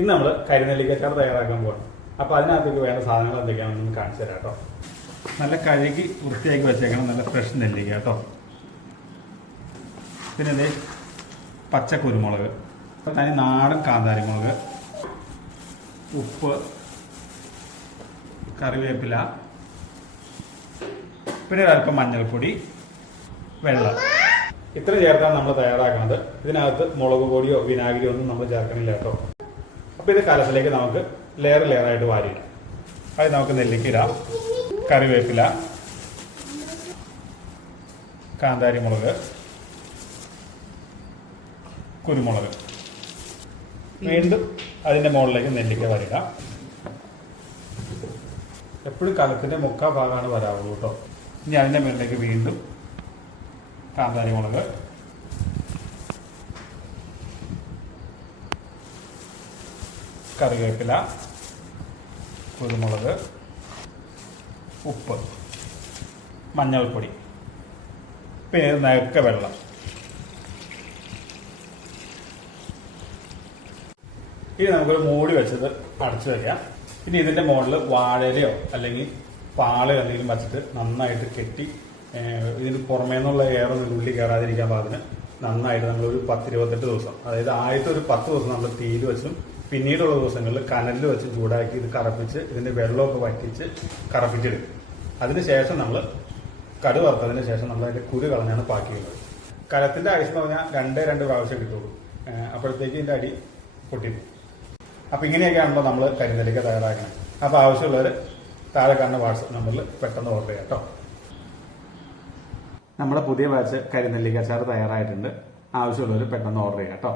ഇന്ന് നമ്മൾ കരിനെല്ലിക്കച്ചാർ തയ്യാറാക്കാൻ പോകണം അപ്പോൾ അതിനകത്തേക്ക് വേണ്ട സാധനങ്ങൾ എന്തൊക്കെയാണെന്ന് കാണിച്ചു തരാം കേട്ടോ. നല്ല കഴുകി വൃത്തിയാക്കി വെച്ചേക്കണം നല്ല ഫ്രഷ് നെല്ലിക്ക കേട്ടോ. പിന്നെ ഇതേ പച്ച കുരുമുളക് തനി നാടൻ കാന്താരി മുളക് ഉപ്പ് കറിവേപ്പില പിന്നെ ഒരല്പം മഞ്ഞൾപ്പൊടി വെള്ളം. ഇത്ര ചേർത്താണ് നമ്മൾ തയ്യാറാക്കുന്നത് ഇതിനകത്ത് മുളക് പൊടിയോ വിനാഗിരിയോ ഒന്നും നമ്മൾ ചേർക്കണില്ല കേട്ടോ. അപ്പോൾ ഇത് കലത്തിലേക്ക് നമുക്ക് ലെയർ ലെയർ ആയിട്ട് വാരിയിടാം അത് നമുക്ക് നെല്ലിക്ക ഇടാം. കറിവേപ്പില. കാന്താരി മുളക് കുരുമുളക്. വീണ്ടും അതിന്റെ മുകളിലേക്ക് നെല്ലിക്ക വരിക എപ്പോഴും കലത്തിന്റെ മുക്കാ ഭാഗമാണ് വരാവുള്ളൂ കേട്ടോ. ഇനി അതിന്റെ മുകളിലേക്ക് വീണ്ടും കാന്താരി മുളക് കറിവേപ്പില കുരുമുളക് ഉപ്പ് മഞ്ഞൾപ്പൊടി പിന്നെ നയക്ക വെള്ളം. ഇനി നമുക്കൊരു മൂടി വെച്ചത് അടച്ചു വയ്ക്കാം. പിന്നെ ഇതിന്റെ മുകളിൽ വാഴയിലയോ അല്ലെങ്കിൽ പാളയോ എന്തെങ്കിലും വച്ചിട്ട് നന്നായിട്ട് കെട്ടി ഇതിന് പുറമേ നിന്നുള്ള എയറൊന്നും ഉള്ളിൽ കയറാതിരിക്കാൻ പാകത്തിന് നന്നായിട്ട് നമ്മൾ ഒരു പത്തിരുപത്തെട്ട് ദിവസം അതായത് ആദ്യത്തെ ഒരു പത്ത് ദിവസം നമ്മൾ തീയിൽ വെച്ചും പിന്നീടുള്ള ദിവസങ്ങളിൽ കനലിൽ വെച്ച് ചൂടാക്കി ഇത് കറപ്പിച്ച് ഇതിന്റെ വെള്ളമൊക്കെ വറ്റിച്ച് കറപ്പിച്ചെടുക്കും. അതിനുശേഷം നമ്മൾ കടു വറുത്തതിന് ശേഷം നമ്മൾ അതിന്റെ കുരു കളഞ്ഞാണ് പാക്കിയുള്ളത് കലത്തിന്റെ ആയുസ് പറഞ്ഞാൽ രണ്ടേ രണ്ട് പ്രാവശ്യം കിട്ടുള്ളൂ. അപ്പോഴത്തേക്ക് ഇതിന്റെ അടി പൊട്ടിപ്പോകും. അപ്പൊ ഇങ്ങനെയൊക്കെയാണല്ലോ നമ്മൾ കരിന്തലിക്ക തയ്യാറാക്കുന്നത് അപ്പൊ ആവശ്യമുള്ളവർ താഴെ കാണുന്ന വാട്സപ്പ് നമ്പറിൽ പെട്ടെന്ന് ഓർഡർ ചെയ്യാം കേട്ടോ. നമ്മുടെ പുതിയ ബാച്ച് കരിനെല്ലിക്ക തയ്യാറായിട്ടുണ്ട്. ആവശ്യമുള്ളവർ പെട്ടെന്ന് ഓർഡർ ചെയ്യാം കേട്ടോ.